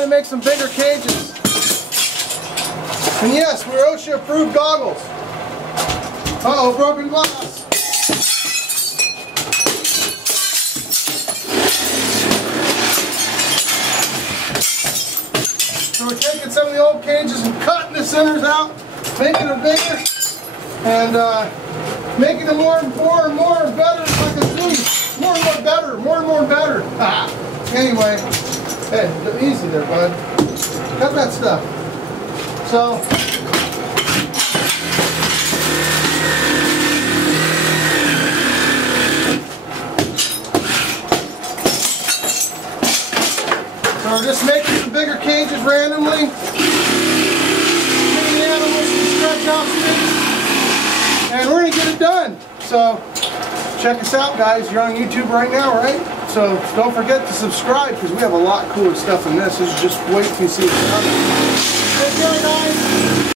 trying to make some bigger cages. And yes, we're OSHA approved goggles. Uh-oh, broken glass. So we're taking some of the old cages and cutting the centers out, making them bigger, and making them more and more better, like a zoom. More and more better, more and more better. Anyway, hey, easy there, bud. Cut that stuff. So, we're just making some bigger cages randomly. Giving the animals some stretch out space. And we're going to get it done. So, check us out, guys. You're on YouTube right now, right? So, don't forget to subscribe because we have a lot cooler stuff than this. Just wait till you see what's coming.